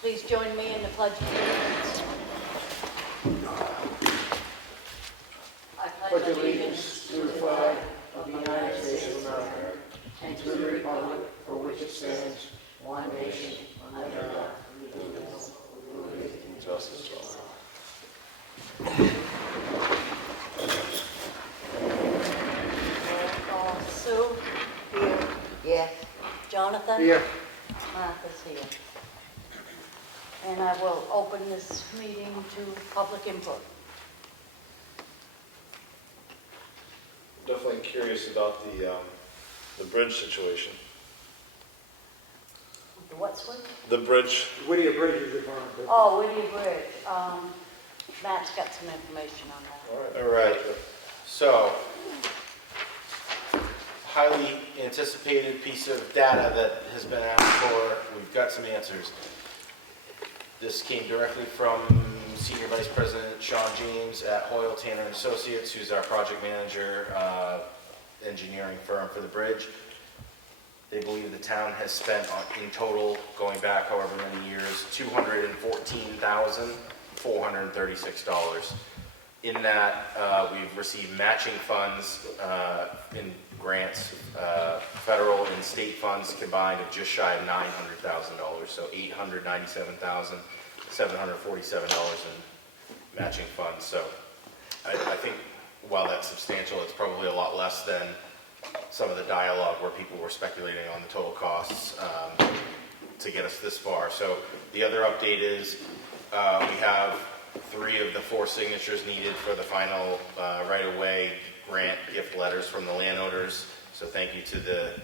Please join me in the Pledge of Allegiance. I pledge allegiance to the flag of the United States of America and to the republic for which it stands, one nation, under God, indivisible, with liberty and justice for all. Roll call. Sue? Here. Yes. Jonathan? Here. Martha's here. And I will open this meeting to public input. Definitely curious about the bridge situation. The what's with? The bridge. Whittier Bridge is referring to. Oh, Whittier Bridge. Matt's got some information on that. All right, so highly anticipated piece of data that has been asked for. We've got some answers. This came directly from Senior Vice President Sean James at Hoyle Tanner and Associates, who's our project manager, engineering firm for the bridge. They believe the town has spent in total, going back however many years, $214,436. In that, we've received matching funds in grants, federal and state funds combined of just shy of $900,000, so $897,747 in matching funds. So I think while that's substantial, it's probably a lot less than some of the dialogue where people were speculating on the total costs to get us this far. So the other update is we have 3 of the 4 signatures needed for the final right-of-way grant gift letters from the landowners. So thank you to the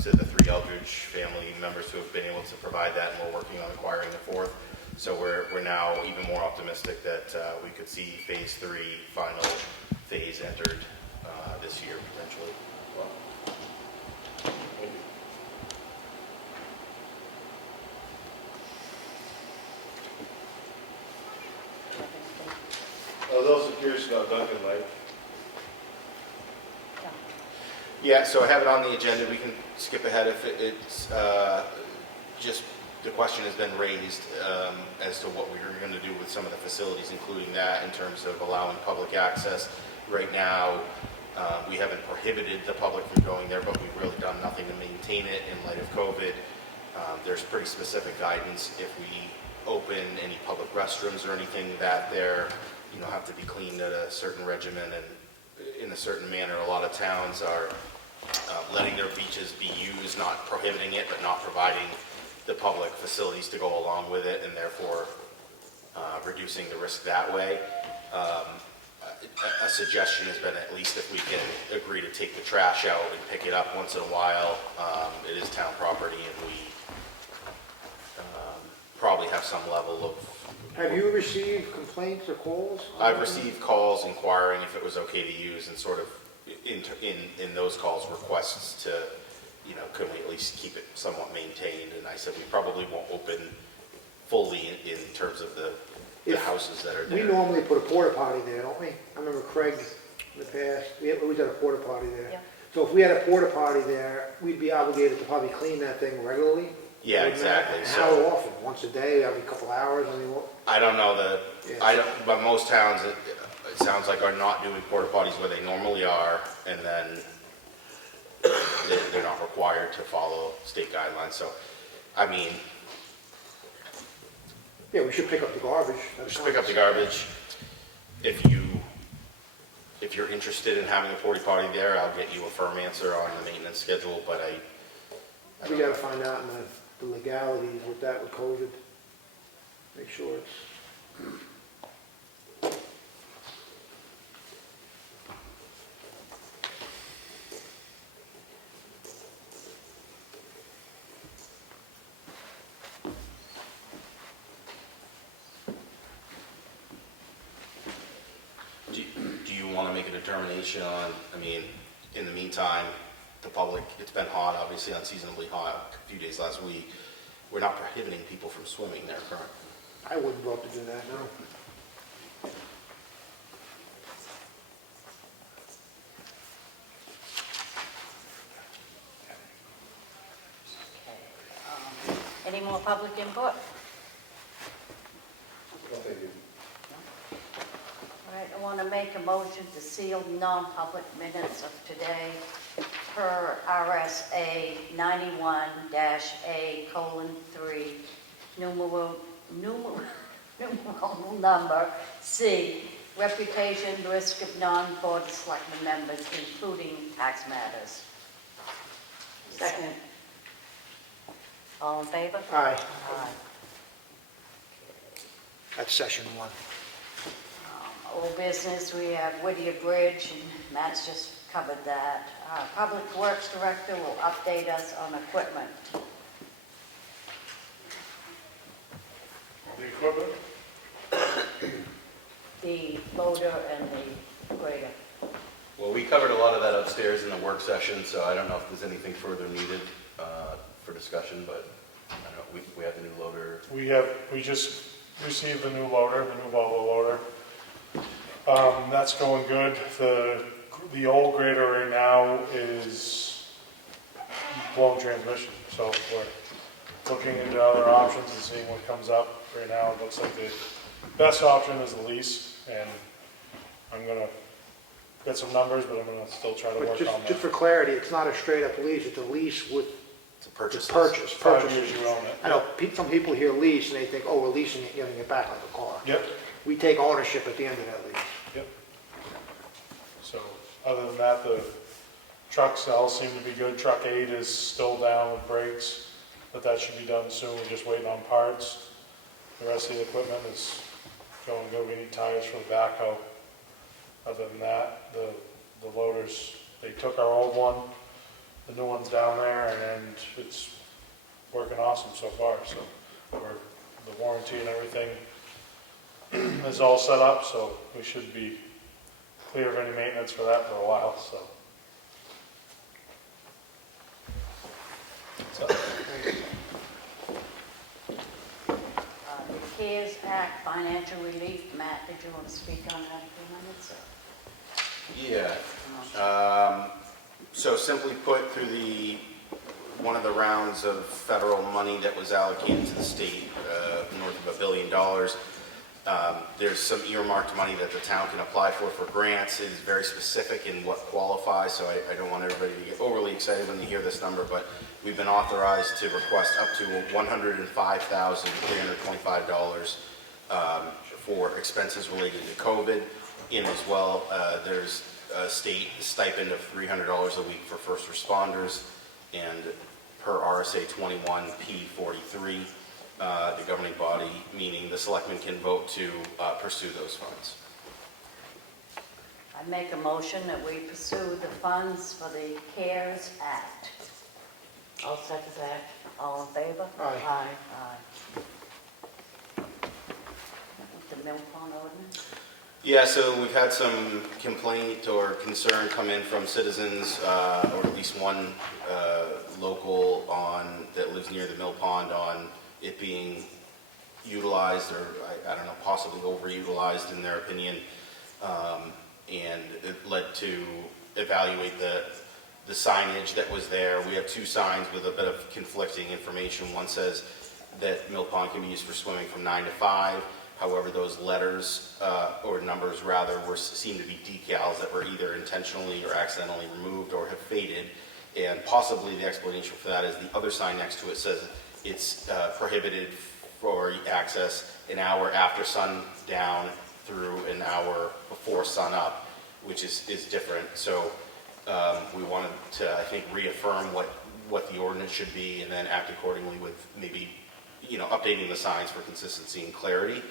3 Eldridge family members who have been able to provide that, and we're working on acquiring the 4th. So we're now even more optimistic that we could see phase 3 final phase entered this year potentially. I was also curious about Duncan Lake. Yeah, so I have it on the agenda. We can skip ahead if it's just the question has been raised as to what we were going to do with some of the facilities, including that in terms of allowing public access. Right now, we haven't prohibited the public from going there, but we've really done nothing to maintain it in light of COVID. There's pretty specific guidance if we open any public restrooms or anything that they're have to be cleaned at a certain regimen and in a certain manner. A lot of towns are letting their beaches be used, not prohibiting it, but not providing the public facilities to go along with it, and therefore reducing the risk that way. A suggestion has been at least if we can agree to take the trash out and pick it up once in a while. It is town property, and we probably have some level of... Have you received complaints or calls? I've received calls inquiring if it was okay to use, and sort of in those calls requests to, could we at least keep it somewhat maintained? And I said we probably won't open fully in terms of the houses that are there. We normally put a porta potty there, don't we? I remember Craig in the past, we always had a porta potty there. Yeah. So if we had a porta potty there, we'd be obligated to probably clean that thing regularly. Yeah, exactly. And So how often? Once a day, every couple hours? I mean, I don't know Yeah. but most towns it sounds like are not doing porta potties where they normally are, and then they're not required to follow state guidelines. So, I mean, yeah, we should pick up the garbage. we should pick up the garbage. If you're interested in having a porta potty there, I'll get you a firm answer on the maintenance schedule. But We got to find out in the legalities with that with COVID. Make sure it's. do you want to make a determination on? I mean, in the meantime, the public, it's been hot, obviously unseasonably hot a few days last week. We're not prohibiting people from swimming there currently. I wouldn't vote to do that, no. Any more public input? No, thank you. All right, I want to make a motion to seal non-public minutes of today per RSA 91-A:3, numeral number C, reputation, risk of non-board of selectmen members, including tax matters. Second. All in favor? Aye. Aye. That's session 1. Old business, we have Whittier Bridge, and Matt's just covered that. Public Works Director will update us on equipment. The equipment? The loader and the grader. Well, we covered a lot of that upstairs in the work session, so I don't know if there's anything further needed for discussion, but I know we have the new loader. We just received the new loader, the new Volvo loader. That's going good. The old grader right now is blown transmission, so we're looking into other options and seeing what comes up. Right now, it looks like the best option is the lease, and I'm gonna get some numbers, but I'm gonna still try to But work just on just that. for clarity, it's not a straight-up lease, it's a lease with It's a purchase. purchase. 5 years you own it. I know, some people hear lease and they think, oh, we're leasing it, giving it back like a car. Yep, We take ownership at the end of that lease. yep. So, other than that, the truck cells seem to be good. Truck 8 is still down with brakes, but that should be done soon. We're just waiting on parts. The rest of the equipment is going good. We need tires for the backhoe. Other than that, the loaders, they took our old one, the new one's down there, and it's working awesome so far. So the warranty and everything is all set up, so we should be clear of any maintenance for that for a while, so. The CARES Act financial relief, Matt, did you want to speak on that for a minute? Yeah. So simply put, through one of the rounds of federal money that was allocated to the state, north of $1 billion, there's some earmarked money that the town can apply for grants. It is very specific in what qualifies, so I don't want everybody to get overly excited when they hear this number, but we've been authorized to request up to $105,325 for expenses related to COVID. And as well, there's a state stipend of $300 a week for first responders, and per RSA 21P43, the governing body, meaning the selectmen, can vote to pursue those funds. I make a motion that we pursue the funds for the CARES Act. I'll second that. All in favor? Aye. Aye. The mill pond ordinance? Yeah, so we've had some complaint or concern come in from citizens, or at least one local that lives near the mill pond, on it being utilized, or I don't know, possibly overutilized in their opinion, and it led to evaluate the signage that was there. We have 2 signs with a bit of conflicting information. One says that mill pond can be used for swimming from 9 to 5. However, those letters, or numbers rather, seem to be decals that were either intentionally or accidentally removed or have faded. And possibly the explanation for that is the other sign next to it says it's prohibited for access an hour after sundown through an hour before sun up, which is different. So we wanted to, I think, reaffirm what the ordinance should be, and then act accordingly with maybe, updating the signs for consistency and clarity.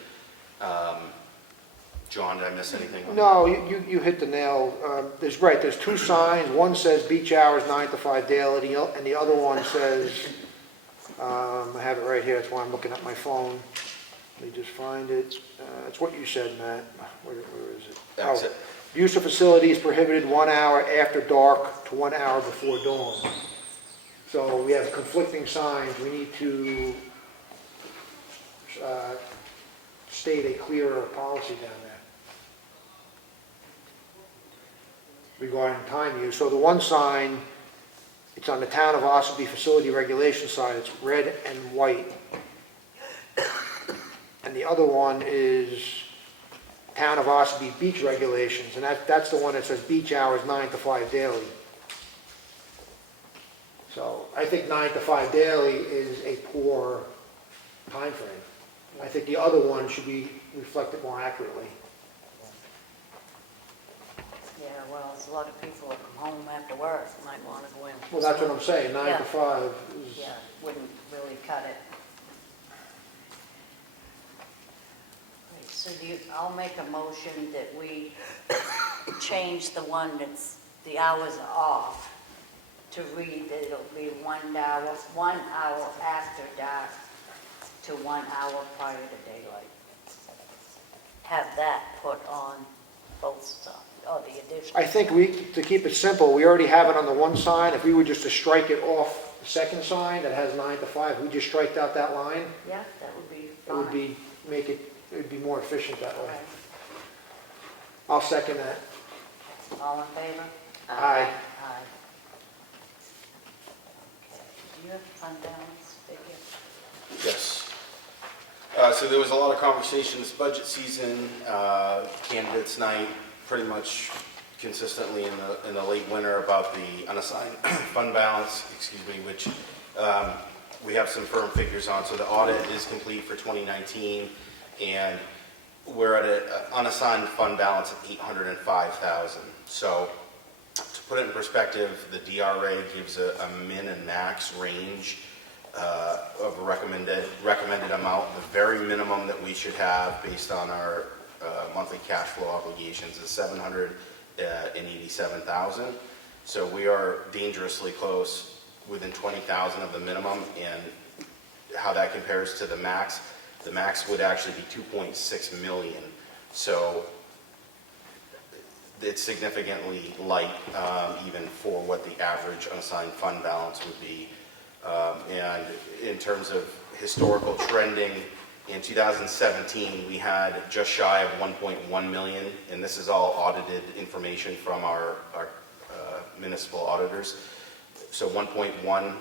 John, did I miss anything? No, you hit the nail. There's 2 signs. One says beach hours 9 to 5 daily, and the other one says, I have it right here, that's why I'm looking at my phone. Let me just find it. It's what you said, Matt. Where is it? That's it. Use of facilities prohibited 1 hour after dark to 1 hour before dawn. So we have conflicting signs. We need to state a clearer policy down there regarding time use. So the one sign, it's on the town of Ossipee facility regulation side. It's red and white. And the other one is Town of Ossipee beach regulations, and that's the one that says beach hours 9 to 5 daily. So I think 9 to 5 daily is a poor time frame. I think the other one should be reflected more accurately. Yeah, well, there's a lot of people that come home after work, might want to go in. Well, that's what I'm saying, 9 Yeah. to 5 is... Yeah, wouldn't really cut it. Right, so I'll make a motion that we change the one that's, the hours are off, to read that it'll be 1 hour after dark to 1 hour prior to daylight. Have that put on both sides, or the additional. I think to keep it simple, we already have it on the one sign. If we were just to strike it off the second sign that has 9 to 5, we just striked out that line, Yeah, that would be it fine. would be, it would be more efficient that way. Right. I'll second that. All in favor? Aye. Aye. Okay, do you have fund balance figure? Yes. So there was a lot of conversation this budget season, candidates night, pretty much consistently in the late winter about the unassigned fund balance, which we have some firm figures on. So the audit is complete for 2019, and we're at an unassigned fund balance of $805,000. So to put it in perspective, the DRA gives a min and max range of a recommended amount. The very minimum that we should have based on our monthly cash flow obligations is $787,000. So we are dangerously close, within 20,000 of the minimum. And how that compares to the max would actually be 2.6 million. So it's significantly light, even for what the average unassigned fund balance would be. And in terms of historical trending, in 2017, we had just shy of 1.1 million, and this is all audited information from our municipal auditors. So 1.1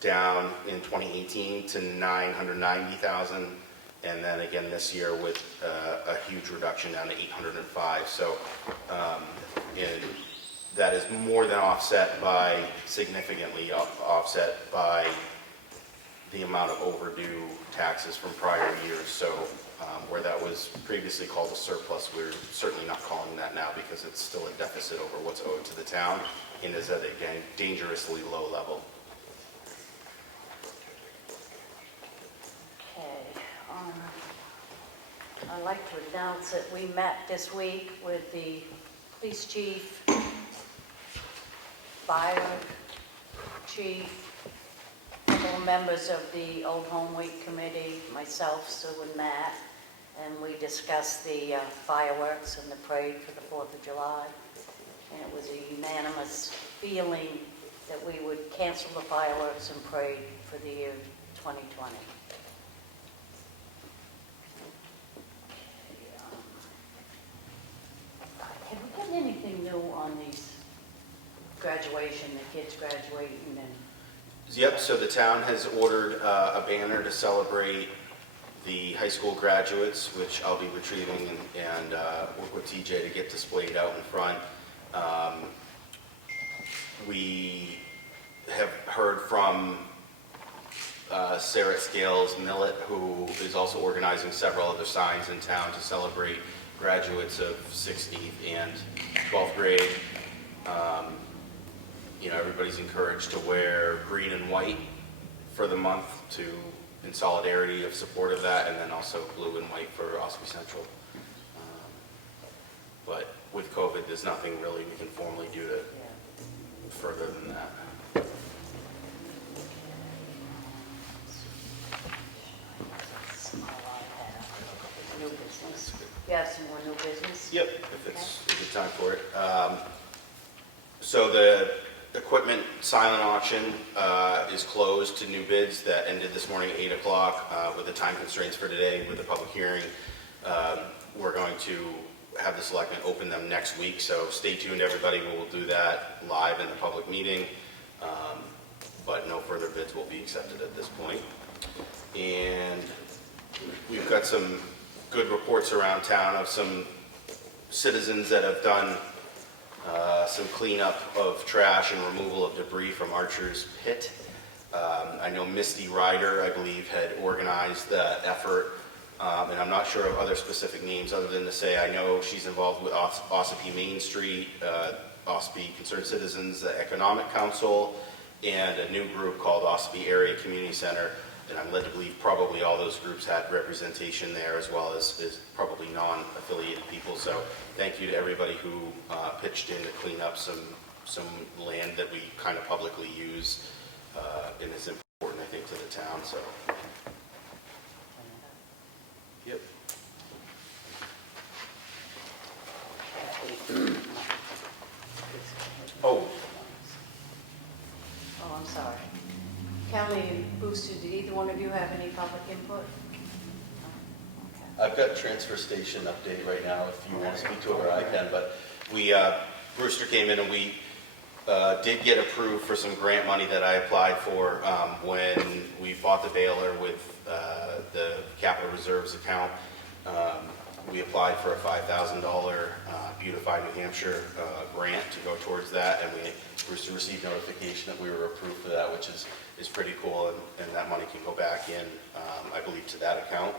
down in 2018 to 990,000, and then again this year with a huge reduction down to 805. So and that is more than significantly offset by the amount of overdue taxes from prior years. So where that was previously called a surplus, we're certainly not calling that now, because it's still a deficit over what's owed to the town and is at a dangerously low level. Okay, I'd like to announce that we met this week with the police chief, fire chief, several members of the Old Home Week Committee, myself, Sue and Matt, and we discussed the fireworks and the parade for the 4th of July. And it was a unanimous feeling that we would cancel the fireworks and parade for the year 2020. Have we gotten anything new on these graduation, the kids graduating and? Yep, so the town has ordered a banner to celebrate the high school graduates, which I'll be retrieving and work with TJ to get displayed out in front. We have heard from Sarah Scales Millet, who is also organizing several other signs in town to celebrate graduates of 16th and 12th grade. Everybody's encouraged to wear green and white for the month in solidarity of support of that, and then also blue and white for Ossipee Central. But with COVID, there's nothing really we can formally do to further than that. That's all I have. New business. You have some more new business? Yep, if it's a good time for it. So the equipment silent auction is closed to new bids. That ended this morning at 8 o'clock with the time constraints for today with the public hearing. We're going to have the selectmen open them next week, so stay tuned, everybody. We will do that live in the public meeting, but no further bids will be accepted at this point. And we've got some good reports around town of some citizens that have done some cleanup of trash and removal of debris from Archer's Pit. I know Misty Ryder, I believe, had organized that effort, and I'm not sure of other specific names other than to say I know she's involved with Ossipee Main Street, Ossipee Concerned Citizens, the Economic Council, and a new group called Ossipee Area Community Center. And I'm led to believe probably all those groups had representation there, as well as probably non-affiliated people. So thank you to everybody who pitched in to clean up some land that we kind of publicly use, and is important, I think, to the town. So, yep. Oh, Oh, I'm sorry. Kelly and Brewster, did either one of you have any public input? Okay. I've got a transfer station update right now, if you want to speak to it, or I can, but Brewster came in and we did get approved for some grant money that I applied for when we bought the baler with the capital reserves account. We applied for a $5,000 Beautify New Hampshire grant to go towards that, and Brewster received notification that we were approved for that, which is pretty cool, and that money can go back in, I believe, to that account.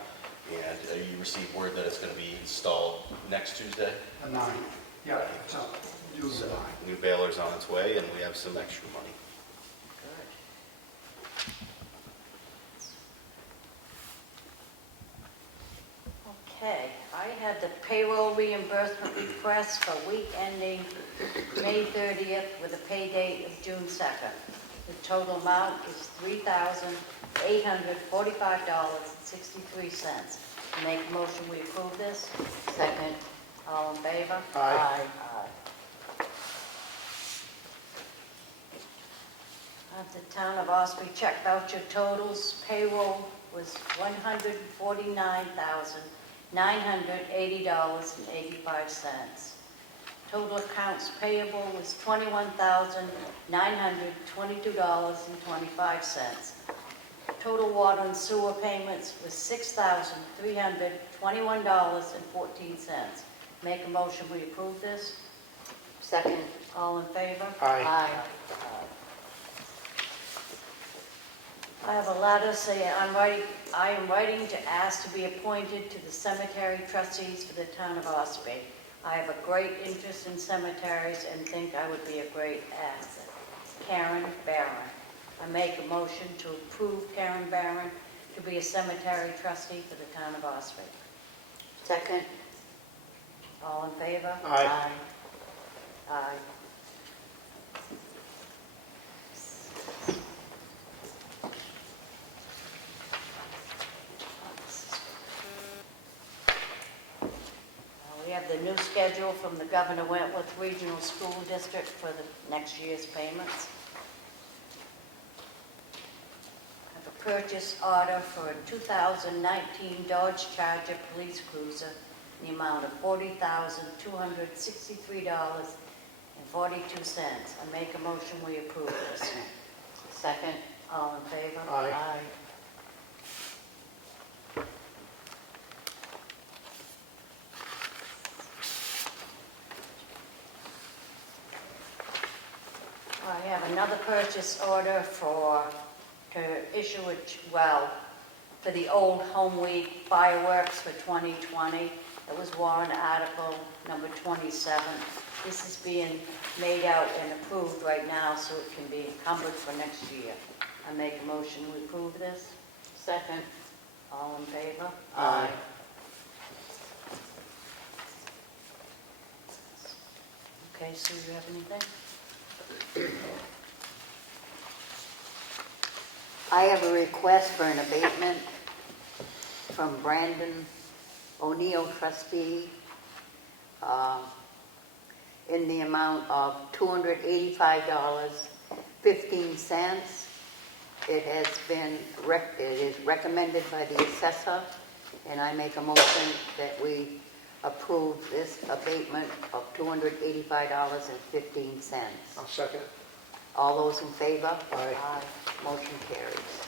And you received word that it's going to be installed next Tuesday? A 9. Yeah, it's up. June So 9. new baler's on its way, and we have some extra money. Okay, I had the payroll reimbursement request for week ending May 30th with a pay date of June 2nd. The total amount is $3,845.63. Make a motion, we approve this. Second. All in favor? Aye. At the town of Ossipee check voucher totals, payroll was $149,980.85. Total accounts payable was $21,922.25. Total water and sewer payments was $6,321.14. Make a motion, we approve this. Second. All in favor? Aye. I have a letter saying I am writing to ask to be appointed to the cemetery trustees for the town of Ossipee. I have a great interest in cemeteries and think I would be a great asset. Karen Barron. I make a motion to approve Karen Barron to be a cemetery trustee for the town of Ossipee. Second. All in favor? Aye. Aye. We have the new schedule from the Governor Wentworth Regional School District for the next year's payments. I have a purchase order for a 2019 Dodge Charger Police Cruiser in the amount of $40,263.42. I make a motion, we approve this. Second. All in favor? Aye. I have another purchase order to issue for the Old Home Week fireworks for 2020. It was warrant article number 27. This is being made out and approved right now so it can be encumbered for next year. I make a motion to approve this. Second. All in favor? Aye. Okay, Sue, you have anything? I have a request for an abatement from Brandon O'Neill, trustee, in the amount of $285.15. It is recommended by the assessor, and I make a motion that we approve this abatement of $285.15. I'll second. All those in favor? Aye. Motion carries.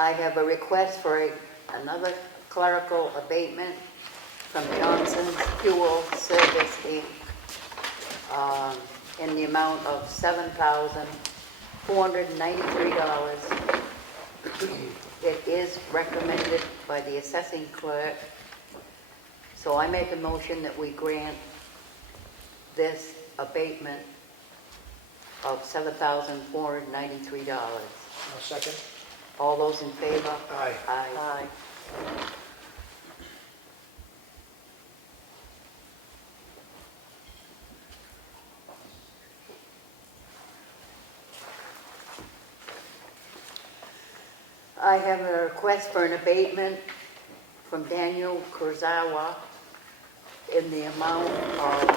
I have a request for another clerical abatement from Johnson's Fuel Service, Inc., in the amount of $7,493. It is recommended by the assessing clerk, so I make a motion that we grant this abatement of $7,493. I'll second. All those in favor? Aye. Aye. I have a request for an abatement from Daniel Kurzawa in the amount of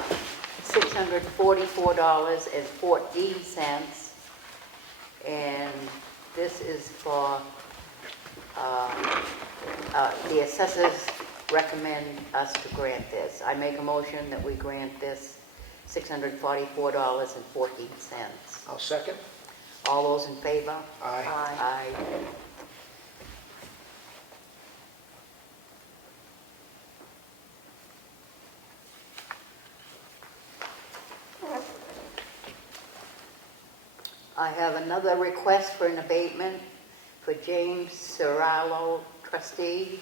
$644.14. And this is for, the assessors recommend us to grant this. I make a motion that we grant this $644.14. I'll second. All those in favor? Aye. Aye. I have another request for an abatement for James Serralo, trustee,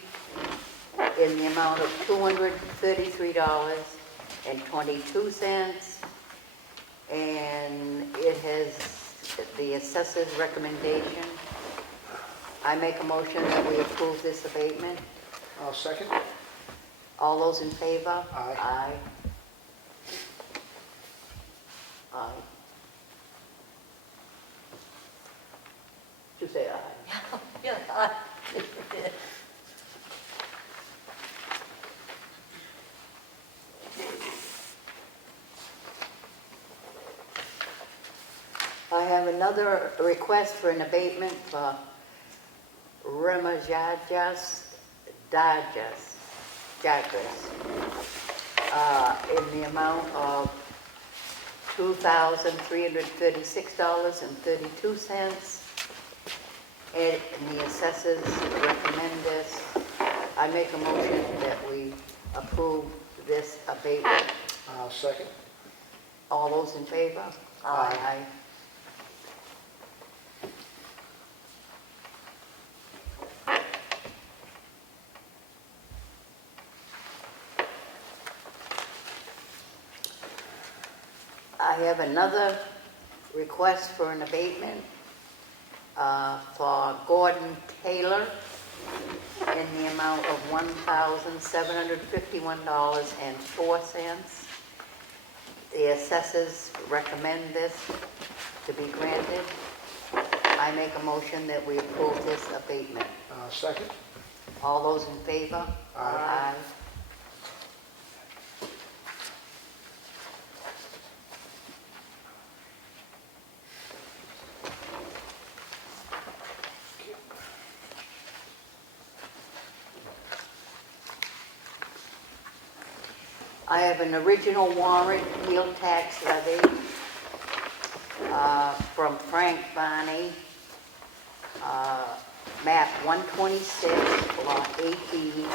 in the amount of $233.22. And it has the assessor's recommendation. I make a motion that we approve this abatement. I'll second. All those in favor? Aye. Aye. Aye. You say aye. Yeah, I have another request for an abatement for Remajajas Dajas, in the amount of $2,336.32. And the assessors recommend this. I make a motion that we approve this abatement. I'll second. All those in favor? Aye. I have another request for an abatement for Gordon Taylor in the amount of $1,751.04. The assessors recommend this to be granted. I make a motion that we approve this abatement. Second. All those in favor? Aye. I have an original warrant yield tax levy from Frank Barney, map 126, lot 18,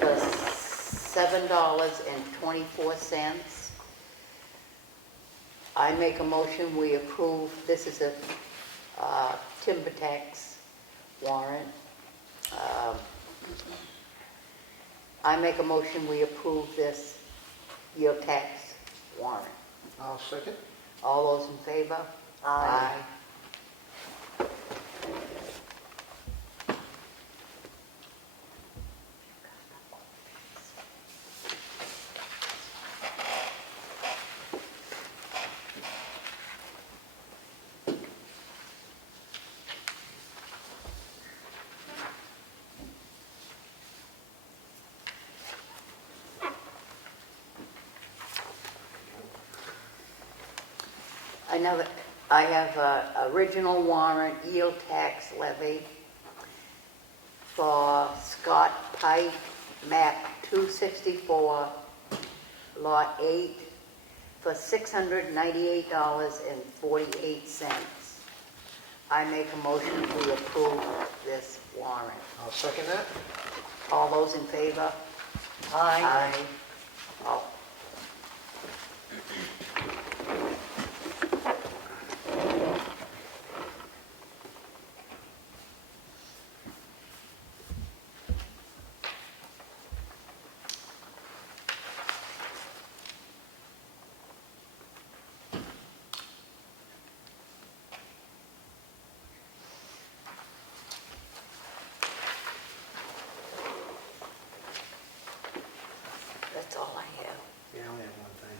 for $7.24. I make a motion we approve, this is a timber tax warrant. I make a motion we approve this yield tax warrant. I'll second. All those in favor? Aye. I have a original warrant yield tax levy for Scott Pike, map 264, lot 8, for $698.48. I make a motion to approve this warrant. I'll second that. All those in favor? Aye. Oh, that's all I have. Yeah, I only have one thing.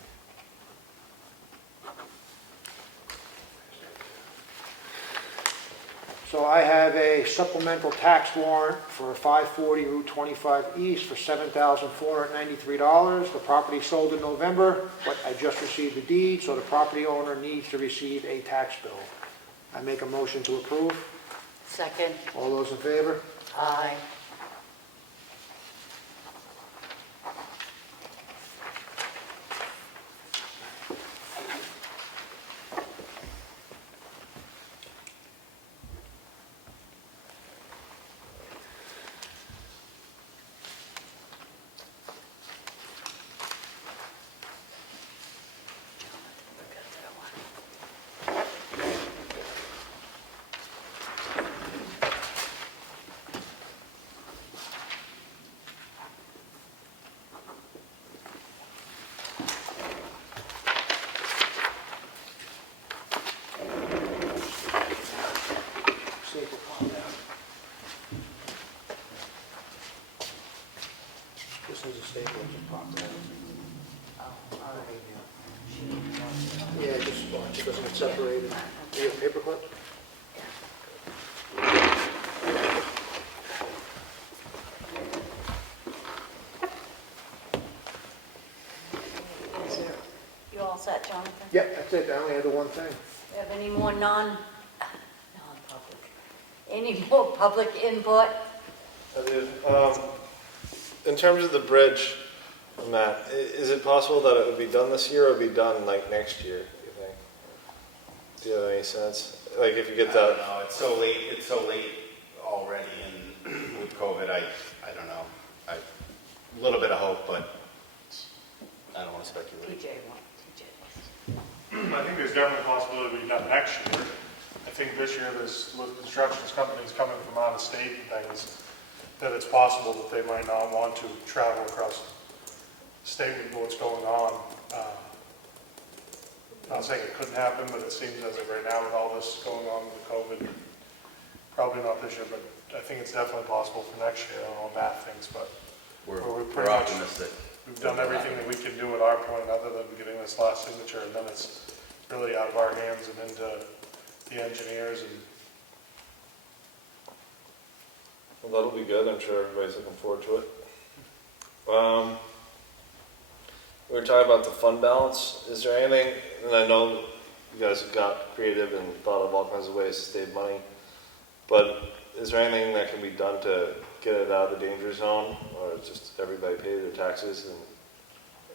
So I have a supplemental tax warrant for 540 Route 25 East for $7,493. The property sold in November, but I just received the deed, so the property owner needs to receive a tax bill. I make a motion to approve. Second. All those in favor? Aye. Staple pop out. This is a staple, just pop that. Yeah, just watch, it doesn't get separated. Do you have a paper clip? Is there, you all set, Jonathan? Yep, that's it, I only had the one thing. Do you have any more non-public? Any more public input? I do. In terms of the bridge, Matt, is it possible that it would be done this year or be done like next year, you think? Do you have any sense? Like if you get I don't that, know, it's so late already, and with COVID, I don't know. A little bit of hope, but I don't want to speculate. TJ won. TJ. I think there's definitely a possibility it'll be done next year. I think this year there's construction companies coming from out of state and things, that it's possible that they might not want to travel across state with what's going on. Not saying it couldn't happen, but it seems as of right now with all this going on with the COVID, probably not this year, but I think it's definitely possible for next year. I don't know what Matt thinks, but We're pretty much, optimistic. we've done everything that we can do at our point other than getting this last signature, and then it's really out of our hands and into the engineers and well, that'll be good. I'm sure everybody's looking forward to it. We were talking about the fund balance. Is there anything, and I know you guys have got creative and thought of all kinds of ways to save money, but is there anything that can be done to get it out of the danger zone, or just everybody pay their taxes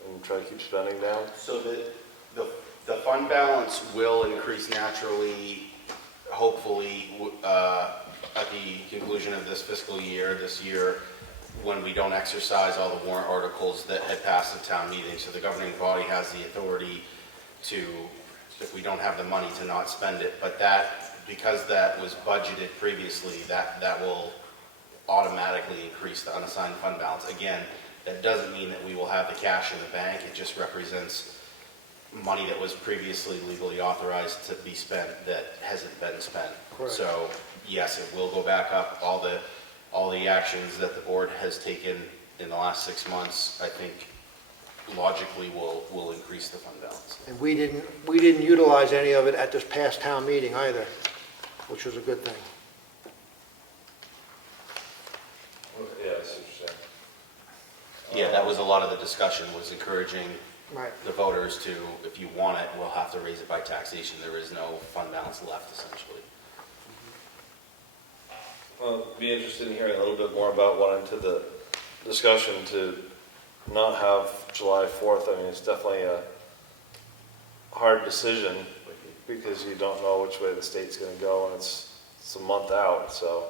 and try to keep spending down? So the fund balance will increase naturally, hopefully, at the conclusion of this fiscal year, this year, when we don't exercise all the warrant articles that had passed the town meeting. So the governing body has the authority to, if we don't have the money, to not spend it. But that, because that was budgeted previously, that will automatically increase the unassigned fund balance. Again, that doesn't mean that we will have the cash in the bank. It just represents money that was previously legally authorized to be spent that hasn't been spent. Correct. So yes, it will go back up. All the actions that the board has taken in the last 6 months, I think logically will increase the fund balance. And we didn't utilize any of it at this past town meeting either, which was a good thing. Yeah, that's what you're saying. Yeah, that was a lot of the discussion, was encouraging Right. the voters to, if you want it, we'll have to raise it by taxation. There is no fund balance left, essentially. Well, be interested in hearing a little bit more about what into the discussion to not have July 4th. I mean, it's definitely a hard decision, because you don't know which way the state's gonna go, and it's a month out, so.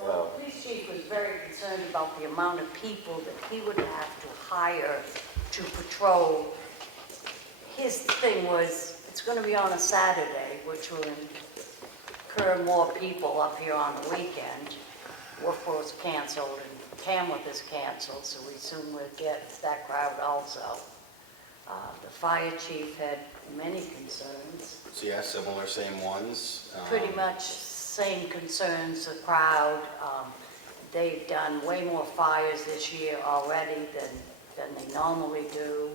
Well, the police chief was very concerned about the amount of people that he would have to hire to patrol. His thing was, it's gonna be on a Saturday, which will incur more people up here on the weekend. Wolfboro was canceled and Camwood is canceled, so we soon will get that crowd also. The fire chief had many concerns. So yeah, similar, same ones. Pretty much same concerns, the crowd. They've done way more fires this year already than they normally do.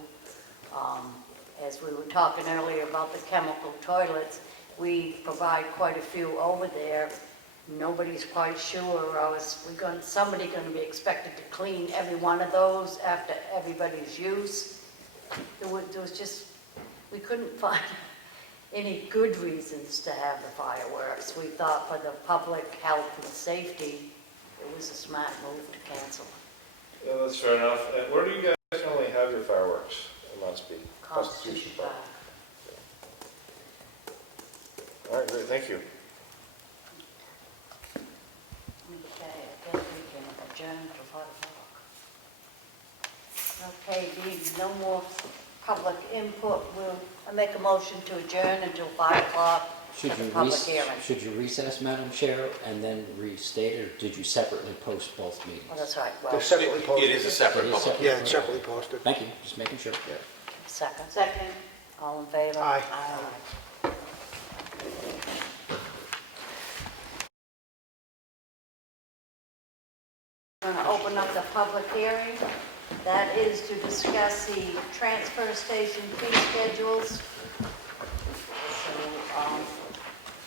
As we were talking earlier about the chemical toilets, we provide quite a few over there. Nobody's quite sure, or is somebody going to be expected to clean every one of those after everybody's use? There was just, we couldn't find any good reasons to have the fireworks. We thought for the public health and safety, it was a smart move to cancel. Yeah, that's fair enough. And where do you guys normally have your fireworks? It must be Constitution Park. All right, great, thank you. Okay, I guess we can adjourn to 5 o'clock. Okay, being no more public input, I make a motion to adjourn until 5 o'clock for the public hearing. Should you recess, Madam Chair, and then restate it, or did you separately post both meetings? Oh, that's right, well, They're separately It posted. is a separate It is public. separate. Yeah, it's separately posted. Thank you, just making sure. second. Second. All in favor? Aye. I'm going to open up the public hearing. That is to discuss the transfer station fee schedules. So,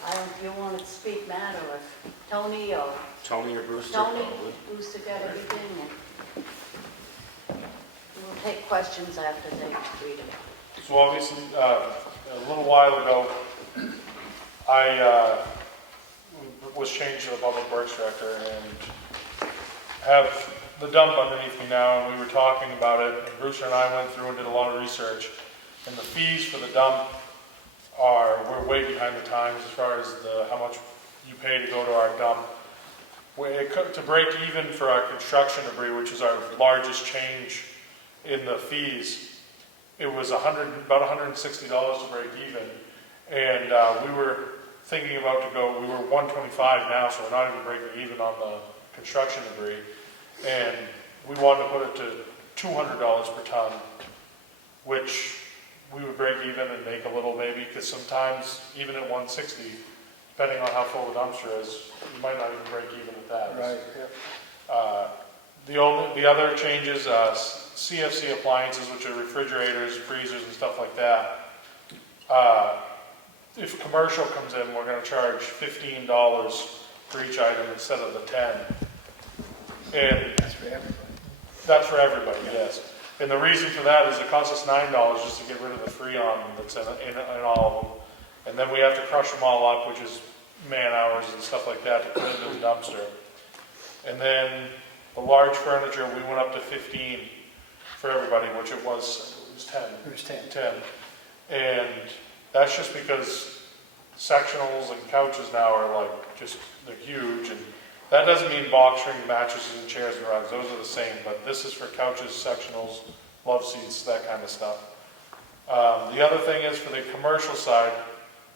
I don't know if you want to speak, Matt, or if Tony or Tony or Brewster? Tony, probably. Brewster got everything, and we'll take questions after they read it. So obviously, a little while ago, I was changed to the Public Works Director and have the dump underneath me now, and we were talking about it, and Brewster and I went through and did a lot of research, and the fees for the dump we're way behind the times as far as how much you pay to go to our dump. To break even for our construction debris, which is our largest change in the fees, it was about $160 to break even, and we were thinking about we were $125 now, so we're not even breaking even on the construction debris, and we wanted to put it to $200 per ton, which we would break even and make a little maybe, because sometimes even at 160, depending on how full the dumpster is, you might not even break even at that. Right, yeah. The other changes, CFC appliances, which are refrigerators, freezers, and stuff like that. If commercial comes in, we're going to charge $15 for each item instead of the 10. And That's for everybody. that's for everybody, yes. And the reason for that is it costs us $9 just to get rid of the Freon that's in all of them. And then we have to crush them all up, which is man hours and stuff like that to put into the dumpster. And then the large furniture, we went up to 15 for everybody, which it was 10. It was 10. 10. And that's just because sectionals and couches now are they're huge. And that doesn't mean box spring mattresses and chairs and rugs. Those are the same, but this is for couches, sectionals, love seats, that kind of stuff. The other thing is for the commercial side,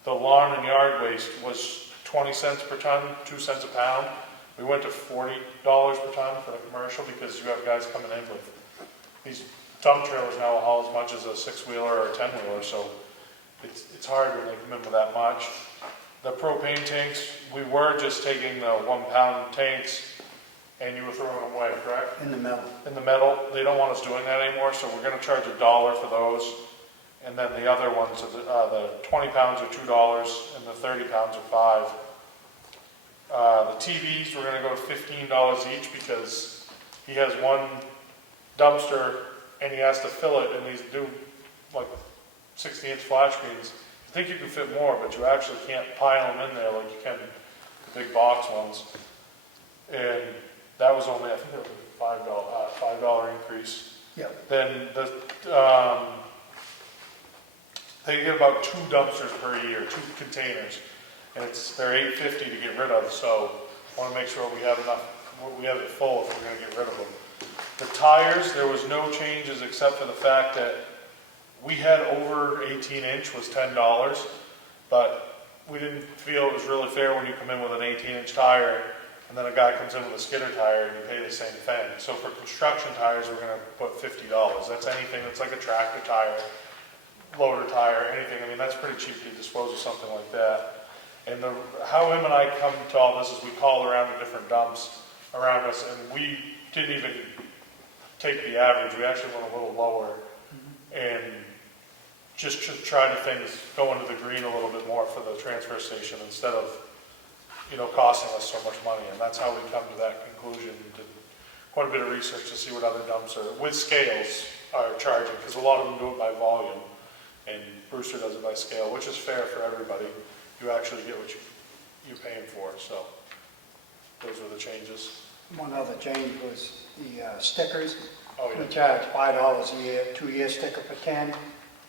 the lawn and yard waste was 20 cents per ton, 2 cents a pound. We went to $40 per ton for the commercial because you have guys coming in with these dump trailers now will haul as much as a 6-wheeler or a 10-wheeler, so it's hard when they come in with that much. The propane tanks, we were just taking the 1-pound tanks and you were throwing them away, correct? In the metal. In the metal, they don't want us doing that anymore, so we're going to charge $1 for those. And then the other ones, the 20 pounds are $2 and the 30 pounds are $5. The TVs, we're going to go to $15 each because he has one dumpster and he has to fill it, and these do 60-inch flash screens. I think you can fit more, but you actually can't pile them in there like you can the big box ones. And that was only, I think it was a $5 increase. Yeah. Then the They get about 2 dumpsters per year, 2 containers, and they're $850 to get rid of, so I want to make sure we have enough, we have it full if we're going to get rid of them. The tires, there was no changes except for the fact that we had over 18-inch was $10, but we didn't feel it was really fair when you come in with an 18-inch tire and then a guy comes in with a skidder tire and you pay the same thing. So for construction tires, we're going to put $50. That's anything that's like a tractor tire, loader tire, anything. I mean, that's pretty cheap to dispose of something like that. And how him and I come to all this is we called around to different dumps around us, and we didn't even take the average. We actually went a little lower, and just try to go into the green a little bit more for the transfer station instead of, costing us so much money. And that's how we come to that conclusion. Did quite a bit of research to see what other dumps with scales are charging, because a lot of them do it by volume, and Brewster does it by scale, which is fair for everybody. You actually get what you're paying for. So those were the changes. One other change was the stickers. Oh, yeah. We charge $5 a year, 2-year sticker for 10.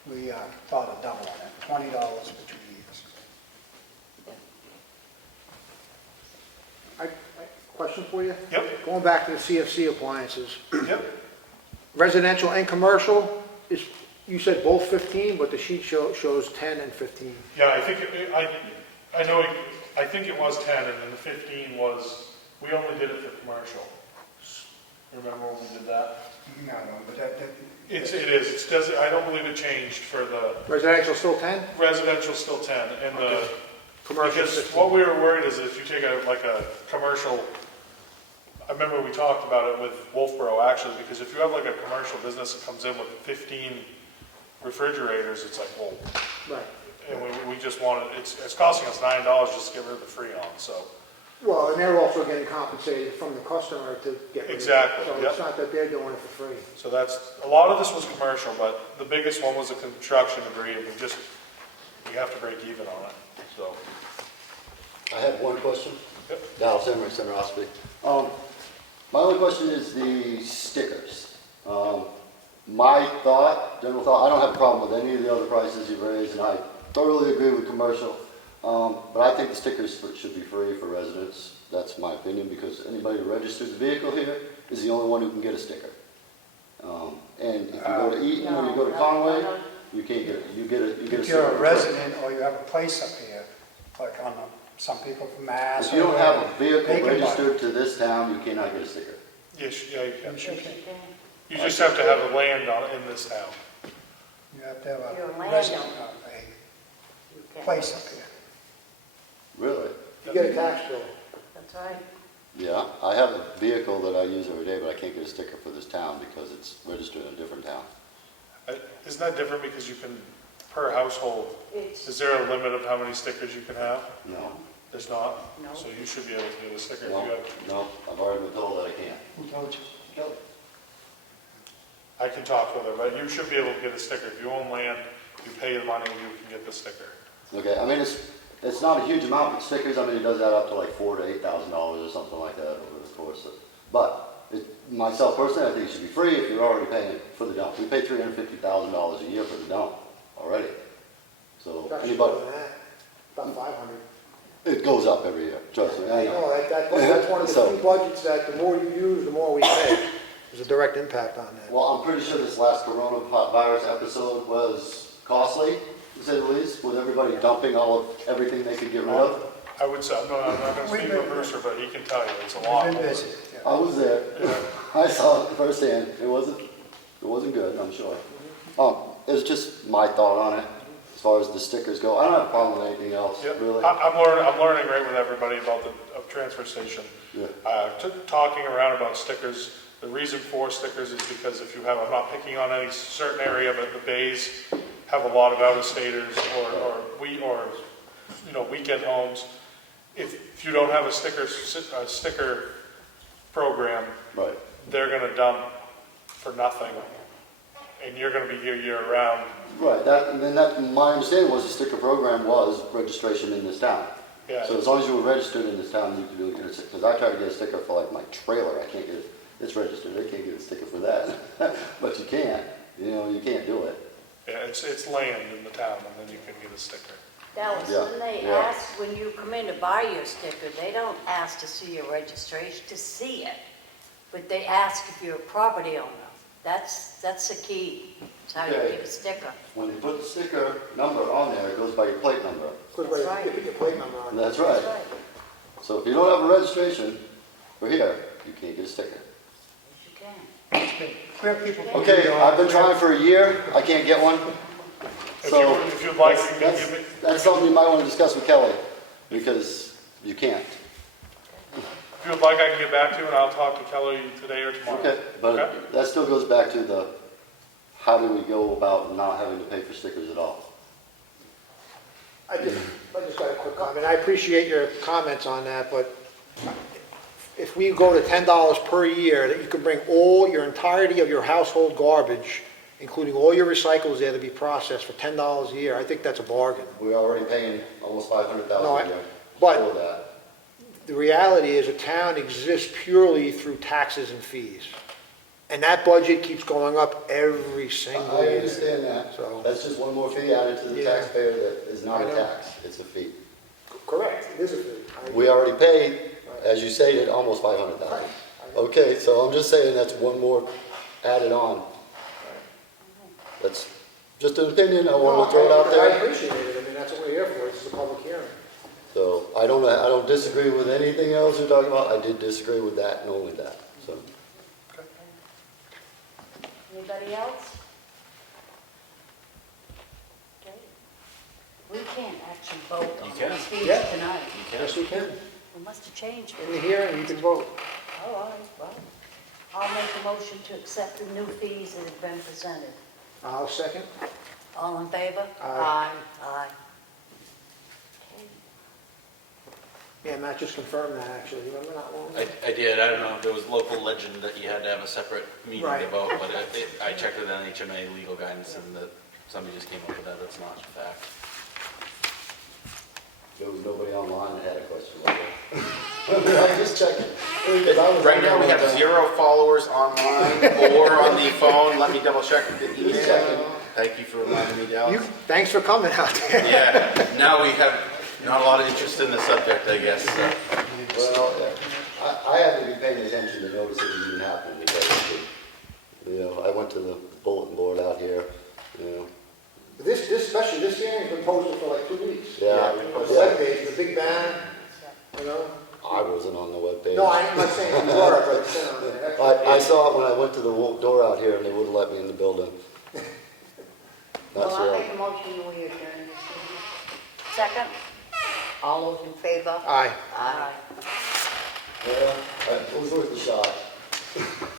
We thought of doubling it, $20 for 2 years. Question for you? Yep. Going back to the CFC appliances, Yep. residential and commercial, you said both 15, but the sheet shows 10 and 15. Yeah, I think I think it was 10, and then the 15 was, we only did it for commercial. Remember when we did that? No, but that It is. I don't believe it changed for the Residential still 10? residential, still 10, and the Commercial because 15? what we were worried is if you take a commercial. I remember we talked about it with Wolfboro actually, because if you have like a commercial business that comes in with 15 refrigerators, it's like, whoa. Right. And we just wanted, it's costing us $9 just to get rid of the Freon, so. Well, and they're also getting compensated from the customer to get rid of it. Exactly, So yep. it's not that they're doing it for free. So a lot of this was commercial, but the biggest one was a construction debris, and we have to break even on it, so. I have one question. Yep. Dallas Emery, Center Ossipee. My only question is the stickers. My general thought, I don't have a problem with any of the other prices you've raised, and I thoroughly agree with commercial. But I think the stickers should be free for residents. That's my opinion, because anybody who registers a vehicle here is the only one who can get a sticker. And if you go to Eaton or you go to Conway, you can't get it. You get a if sticker. you're a resident or you have a place up here, like some people from Mass. If you don't have a they vehicle can buy it. registered to this town, you cannot get a sticker. Yes, yeah, you can. You should- You just have to have the land in this town. You have to have You're a a resident, landowner. a place up here. Really? You get a tax bill. That's right. Yeah, I have a vehicle that I use every day, but I can't get a sticker for this town because it's registered in a different town. Isn't that different because you can, per household, is there a limit of how many stickers you can have? No, There's not? No. So you should be able to get a sticker if you no, have. no, I've already been told that I can't. Who told you? I can talk with her, but you should be able to get a sticker. If you own land, you pay the money, you can get the sticker. Okay, I mean, it's not a huge amount, but stickers, I mean, it does add up to like $4,000 to $8,000 or something like that over the course of, but myself personally, I think it should be free if you're already paying for the dump. We pay $350,000 a year for the dump already. So That's anybody, more than that. About 500. it goes up every year, trust me. I know, that's one of the So- few budgets that the more you use, the more we pay. There's a direct impact on that. Well, I'm pretty sure this last coronavirus episode was costly, to say the least, with everybody dumping everything they could get rid of. I would say, I'm not going to speak for Brewster, but he can tell you it's a lot. We've been busy. yeah. I was there. I saw it firsthand. It wasn't good, I'm sure. It's just my thought on it, as far as the stickers go. I don't have a problem with anything else, Yep. really. I'm learning right with everybody about the transfer station. Yeah. Talking around about stickers, the reason for stickers is because if you have, I'm not picking on any certain area, but the bays have a lot of out-of-staters or weekend homes. If you don't have a sticker program, Right. they're going to dump for nothing, and you're going to be here year-round. Right, my understanding was the sticker program was registration in this town. Yeah. So as long as you were registered in this town, you could do it, because I tried to get a sticker for like my trailer, I can't get it, it's registered, I can't get a sticker for that. But you can't, you can't do it. Yeah, it's land in the town, and then you can get a sticker. Dallas, Yeah, when they yeah. ask, when you come in to buy your sticker, they don't ask to see your registration, to see it, but they ask if you're a property owner. That's the key, it's how you Okay. get a sticker. When you put the sticker number on there, it goes by your plate number. Because That's right. you put your plate number on. That's That's right. right. So if you don't have a registration for here, you can't get a sticker. Yes, you can. Clear people. Okay, I've been trying for a year, I can't get one. So If you'd like, you can that's, give me, that's something you might want to discuss with Kelly, because you can't. if you'd like, I can get back to you, and I'll talk to Kelly today or tomorrow. Okay, Okay. but that still goes back to the, how do we go about not having to pay for stickers at all? I just got a quick comment. I appreciate your comments on that, but if we go to $10 per year, that you can bring all your entirety of your household garbage, including all your recyclables there to be processed for $10 a year, I think that's a bargain. We're already paying almost No, $500,000 a year but- for that. The reality is a town exists purely through taxes and fees. And that budget keeps going up every single I year. understand that. So- That's just one more fee added to the Yeah. taxpayer that is not I a know. tax, it's a fee. Correct, it is a fee. We already paid, as you stated, almost 500,000. Okay, so I'm just saying that's one more added on. That's just an opinion, I want to throw it out I there. appreciate it, I mean, that's what we're here for, it's a public hearing. So I don't disagree with anything else you're talking about, I did disagree with that and only that, so. Anybody else? Okay. We can't actually vote on You can. these fees Yeah. tonight. Yes, we can. We must have changed In the it. hearing, you can vote. All right, well, I'll make a motion to accept the new fees that have been presented. I'll second. All in favor? Aye. Aye. Okay. Yeah, Matt just confirmed that, actually, remember that one? I did, I don't know if there was local legend that you had to have a separate meeting Right. to vote, but I checked with NHMA legal guidance and that somebody just came up with that, that's not a fact. There was nobody online that had a question like that. I'm just checking. 'Cause I was Right now, we have wondering about 0 followers online or on the phone. Let me double check the Just checking. email. Thank you for reminding me, You, Dallas. thanks for coming out there. Yeah, now we have not a lot of interest in the subject, I guess. So. Well, yeah, I had to be paying attention to notice it was even happening because, you know, I went to the bulletin board out here, you know. Especially this hearing's been posted for like 2 weeks. Yeah. On the webpage, the big banner, you know? I wasn't on the webpage. No, I'm not saying you were, but it's on there. I saw it when I went to the door out here and they wouldn't let me in the building. That's Well, I'll right. make a motion, we adjourn this meeting. Second? All those in favor? Aye. Aye. Yeah, it was worth the shot.